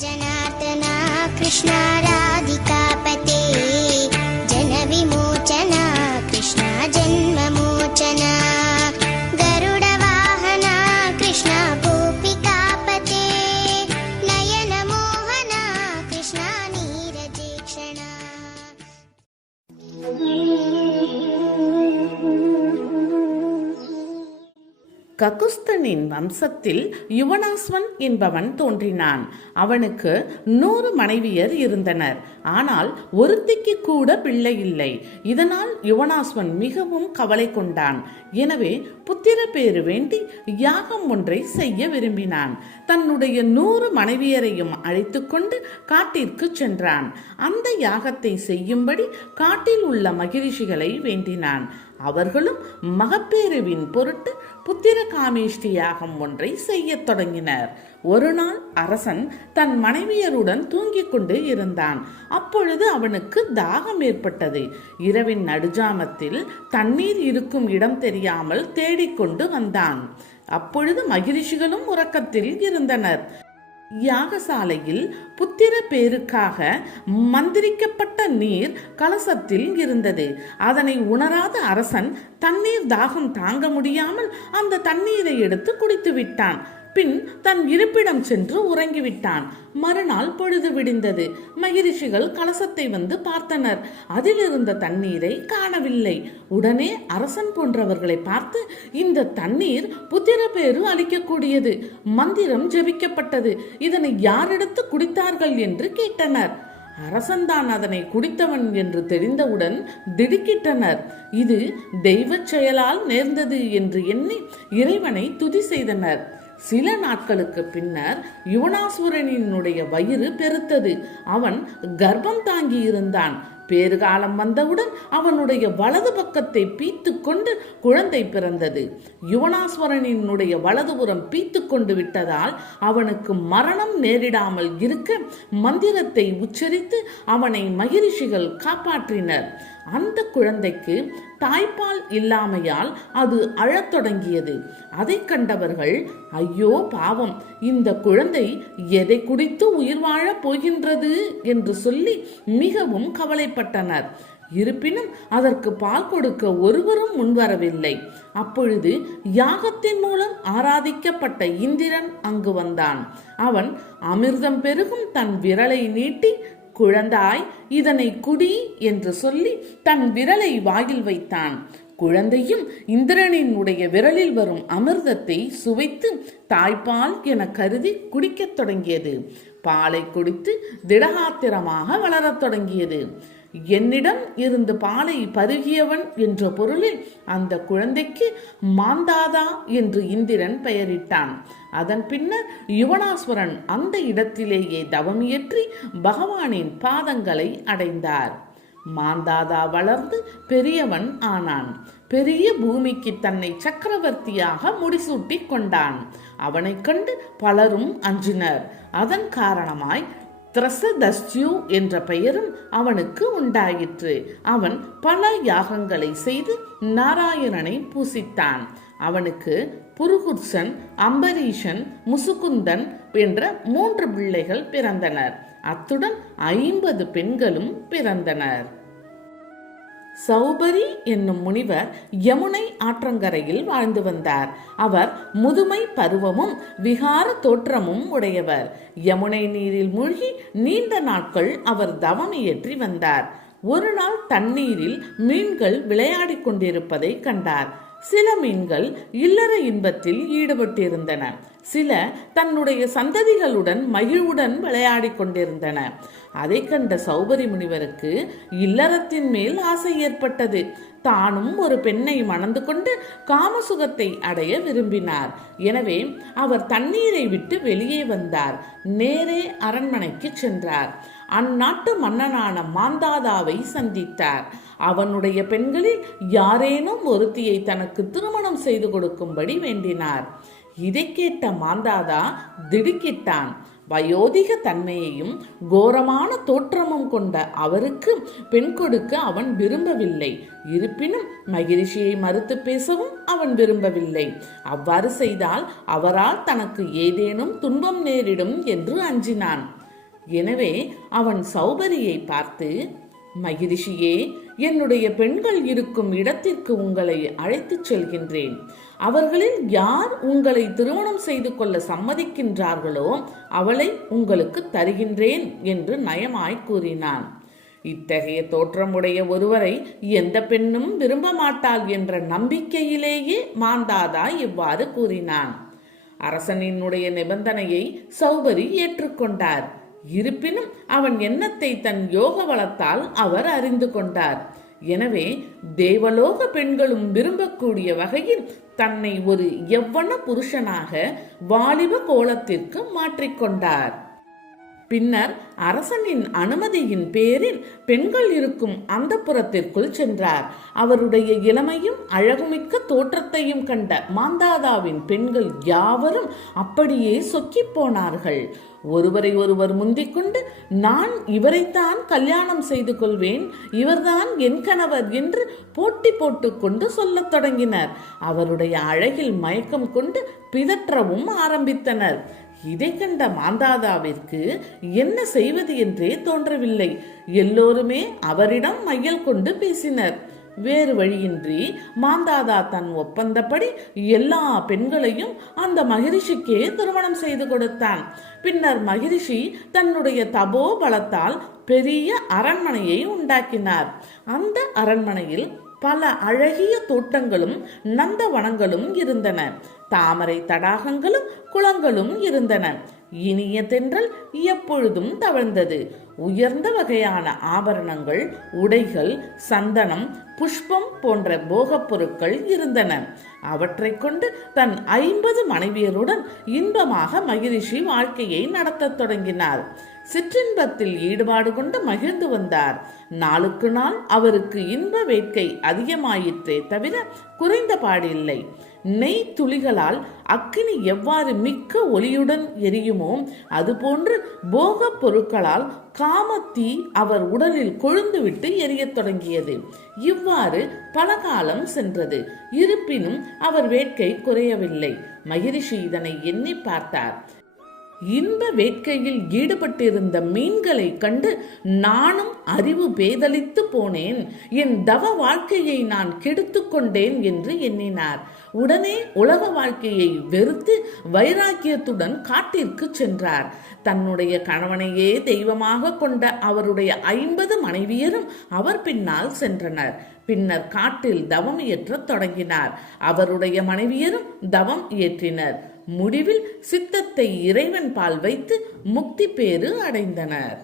जनार्दना कृष्णा ககுஸ்தனின் வம்சத்தில் யுவனாஸ்வன் என்பவன் தோன்றினான். அவனுக்கு நூறு மனைவியர் இருந்தனர். ஆனால் ஒருத்திக்கு கூட பிள்ளை இல்லை. இதனால் யுவனாஸ்வன் மிகவும் கவலை கொண்டான். எனவே புத்திர பேறு வேண்டி யாகம் ஒன்றை செய்ய விரும்பினான். தன்னுடைய நூறு மனைவியரையும் அழைத்துக்கொண்டு காட்டிற்கு சென்றான். அந்த யாகத்தை செய்யும்படி காட்டில் உள்ள மகிழ்ச்சிகளை வேண்டினான். அவர்களும் மகப்பேறுவின் பொருட்டு புத்திர காமேஷ்டி யாகம் ஒன்றை செய்யத் தொடங்கினர். ஒரு நாள் அரசன் தன் மனைவியருடன் தூங்கிக் கொண்டு இருந்தான். அப்பொழுது அவனுக்கு தாகம் ஏற்பட்டது. இரவின் நடுஜாமத்தில் தண்ணீர் இருக்கும் இடம் தெரியாமல் தேடிக்கொண்டு வந்தான். அப்பொழுது மகிழ்ச்சிகளும் உறக்கத்தில் இருந்தனர். யாகசாலையில் புத்திர பேருக்காக மந்திரிக்கப்பட்ட நீர் கலசத்தில் இருந்தது. அதனை உணராத அரசன் தண்ணீர் தாகம் தாங்க முடியாமல் அந்த தண்ணீரை எடுத்து குடித்து விட்டான் பின் தன் இருப்பிடம் சென்று உறங்கிவிட்டான். மறுநாள் பொழுது விடிந்தது. மகிழ்ச்சிகள் கலசத்தை வந்து பார்த்தனர். அதில் இருந்த தண்ணீரை காணவில்லை. உடனே அரசன் போன்றவர்களை பார்த்து இந்த தண்ணீர் புத்திர பேரு அளிக்கக்கூடியது. மந்திரம் ஜெபிக்கப்பட்டது. இதனை யாரெடுத்து குடித்தார்கள்? என்று கேட்டனர். அரசன்தான் அதனை குடித்தவன் என்று தெரிந்தவுடன் திடுக்கிட்டனர். இது தெய்வச் செயலால் நேர்ந்தது என்று எண்ணி இறைவனை துதி செய்தனர். சில நாட்களுக்கு பின்னர் யுவனாசுரனினுடைய வயிறு பெருத்தது. அவன் கர்ப்பம் தாங்கி இருந்தான் பேறுகாலம் வந்தவுடன் அவனுடைய வலது பக்கத்தை பீத்து கொண்டு குழந்தை பிறந்தது. யுவனாஸ்வரனினுடைய வலதுபுறம் பீத்து கொண்டு விட்டதால் அவனுக்கு மரணம் நேரிடாமல் இருக்க மந்திரத்தை உச்சரித்து அவனை மகிழ்ச்சிகள் காப்பாற்றினர். அந்த குழந்தைக்கு தாய்ப்பால் இல்லாமையால் அது அழத் தொடங்கியது. அதை கண்டவர்கள் ஐயோ பாவம்! இந்த குழந்தை எதை குடித்து உயிர் வாழப் போகின்றது? என்று சொல்லி மிகவும் கவலைப்பட்டனர் இருப்பினும் அதற்கு பால் கொடுக்க ஒருவரும் முன்வரவில்லை. அப்பொழுது யாகத்தின் மூலம் ஆராதிக்கப்பட்ட இந்திரன் அங்கு வந்தான். அவன் அமிர்தம் பெருகும் தன் விரலை நீட்டி குழந்தாய் இதனை குடி என்று சொல்லி தன் விரலை வாயில் வைத்தான். குழந்தையும் இந்திரனின் உடைய விரலில் வரும் அமிர்தத்தை சுவைத்து தாய்ப்பால் என கருதி குடிக்கத் தொடங்கியது. பாலை குடித்து திடகாத்திரமாக வளரத் தொடங்கியது. என்னிடம் இருந்து பாலை பருகியவன் என்ற பொருளில் அந்த குழந்தைக்கு மாந்தாதா என்று இந்திரன் பெயரிட்டான். அதன் பின்னர் யுவனாஸ்வரன் அந்த இடத்திலேயே தவம் இயற்றி பகவானின் பாதங்களை அடைந்தார். மாந்தாதா வளர்ந்து பெரியவன் ஆனான். பெரிய பூமிக்கு தன்னை சக்கரவர்த்தியாக முடிசூட்டி கொண்டான். அவனைக் கண்டு பலரும் அஞ்சினர். அதன் காரணமாய் கிரசதஸ்யு என்ற பெயரும் அவனுக்கு உண்டாயிற்று. அவன் பல யாகங்களை செய்து நாராயணனை பூசித்தான். அவனுக்கு புருகுர்சன் அம்பரீஷன் முசுகுந்தன் என்ற மூன்று பிள்ளைகள் பிறந்தனர். அத்துடன் ஐம்பது பெண்களும் பிறந்தனர். சௌபரி என்னும் முனிவர் யமுனை ஆற்றங்கரையில் வாழ்ந்து வந்தார். அவர் முதுமை பருவமும் விகார தோற்றமும் உடையவர். யமுனை நீரில் மூழ்கி நீண்ட நாட்கள் அவர் தவம் இயற்றி வந்தார். ஒரு நாள் தண்ணீரில் மீன்கள் விளையாடிக் கொண்டிருப்பதை கண்டார். சில மீன்கள் இல்லற இன்பத்தில் ஈடுபட்டிருந்தன. சில தன்னுடைய சந்ததிகளுடன் மகிழ்வுடன் விளையாடிக் கொண்டிருந்தன. அதை கண்ட சௌபரி முனிவருக்கு இல்லறத்தின் மேல் ஆசை ஏற்பட்டது. தானும் ஒரு பெண்ணை மணந்து கொண்டு காமசுகத்தை அடைய விரும்பினார். எனவே அவர் தண்ணீரை விட்டு வெளியே வந்தார். நேரே அரண்மனைக்கு சென்றார். அந்நாட்டு மன்னனான மாந்தாதாவை சந்தித்தார். அவனுடைய பெண்களில் யாரேனும் ஒருத்தியை தனக்கு திருமணம் செய்து கொடுக்கும்படி வேண்டினார். இதை கேட்ட மாந்தாதா திடுக்கிட்டான். வயோதிக தன்மையையும் கோரமான தோற்றமும் கொண்ட அவருக்கு பெண் கொடுக்க அவன் விரும்பவில்லை. இருப்பினும் மகிழ்ச்சியை மறுத்து பேசவும் அவன் விரும்பவில்லை. அவ்வாறு செய்தால் அவரால் தனக்கு ஏதேனும் துன்பம் நேரிடும் என்று அஞ்சினான். எனவே அவன் சௌபரியை பார்த்து மகிழ்ச்சியே என்னுடைய பெண்கள் இருக்கும் இடத்திற்கு உங்களை அழைத்துச் செல்கின்றேன். அவர்களில் யார் உங்களை திருமணம் செய்து கொள்ள சம்மதிக்கின்றார்களோ அவளை உங்களுக்கு தருகின்றேன் என்று நயமாய் கூறினான். இத்தகைய தோற்றமுடைய ஒருவரை எந்த பெண்ணும் விரும்ப மாட்டாள் என்ற நம்பிக்கையிலேயே மாந்தாதா இவ்வாறு கூறினான். அரசனினுடைய நிபந்தனையை சௌபரி ஏற்றுக்கொண்டார். இருப்பினும் அவன் எண்ணத்தை தன் யோக வளத்தால் அவர் அறிந்து கொண்டார். எனவே தேவலோக பெண்களும் விரும்பக்கூடிய வகையில் தன்னை ஒரு எவ்வன புருஷனாக வாலிப கோலத்திற்கு மாற்றிக்கொண்டார் பின்னர் அரசனின் அனுமதியின் பேரில் பெண்கள் இருக்கும் அந்த புறத்திற்குள் சென்றார். அவருடைய இளமையும் அழகுமிக்க தோற்றத்தையும் கண்ட மாந்தாதாவின் பெண்கள் யாவரும் அப்படியே சொக்கிப் போனார்கள். ஒருவரை ஒருவர் முந்திக்கொண்டு நான் இவரைத்தான் கல்யாணம் செய்து கொள்வேன் இவர்தான் என் கணவர் என்று போட்டி போட்டுக்கொண்டு சொல்லத் தொடங்கினர். அவருடைய அழகில் மயக்கம் கொண்டு பிதற்றவும் ஆரம்பித்தனர். இதை கண்ட மாந்தாதாவிற்கு என்ன செய்வது என்றே தோன்றவில்லை. எல்லோருமே அவரிடம் மையல் கொண்டு பேசினர். வேறு வழியின்றி மாந்தாதா தன் ஒப்பந்தப்படி எல்லா பெண்களையும் அந்த மகிரிஷிக்கே திருமணம் செய்து கொடுத்தான். பின்னர் மகிரிஷி தன்னுடைய தபோ பலத்தால் பெரிய அரண்மனையை உண்டாக்கினார். அந்த அரண்மனையில் பல அழகிய தோட்டங்களும் நந்தவனங்களும் இருந்தன. தாமரை தடாகங்களும் குளங்களும் இருந்தன. இனிய தென்றல் எப்பொழுதும் தவழ்ந்தது. உயர்ந்த வகையான ஆபரணங்கள் உடைகள் சந்தனம் புஷ்பம் போன்ற போகப் பொருட்கள் இருந்தன. அவற்றை கொண்டு தன் ஐம்பது மனைவியருடன் இன்பமாக மகிழ்ச்சி வாழ்க்கையை நடத்தத் தொடங்கினார். சிற்றின்பத்தில் ஈடுபாடு கொண்டு மகிழ்ந்து வந்தார். நாளுக்கு நாள் அவருக்கு இன்ப வேட்கை அதிகமாயிற்றே தவிர குறைந்த பாடில்லை. நெய் துளிகளால் அக்கினி எவ்வாறு மிக்க ஒளியுடன் எரியுமோ அதுபோன்று போகப் பொருட்களால் காமத்தீ அவர் உடலில் கொழுந்துவிட்டு எரியத் தொடங்கியது. இவ்வாறு பல காலம் சென்றது. இருப்பினும் அவர் வேட்கை குறையவில்லை. மகிரிஷி இதனை எண்ணி பார்த்தார். இன்ப வேட்கையில் ஈடுபட்டிருந்த மீன்களை கண்டு நானும் அறிவு பேதலித்து போனேன். என் தவ வாழ்க்கையை நான் கெடுத்து கொண்டேன் என்று எண்ணினார். உடனே உலக வாழ்க்கையை வெறுத்து வைராக்கியத்துடன் காட்டிற்கு சென்றார். தன்னுடைய கணவனையே தெய்வமாக கொண்ட அவருடைய ஐம்பது மனைவியரும் அவர் பின்னால் சென்றனர். பின்னர் காட்டில் தவம் இயற்றத் தொடங்கினார். அவருடைய மனைவியரும் தவம் இயற்றினர் முடிவில் சித்தத்தை இறைவன் பால் வைத்து முக்தி பேறு அடைந்தனர்.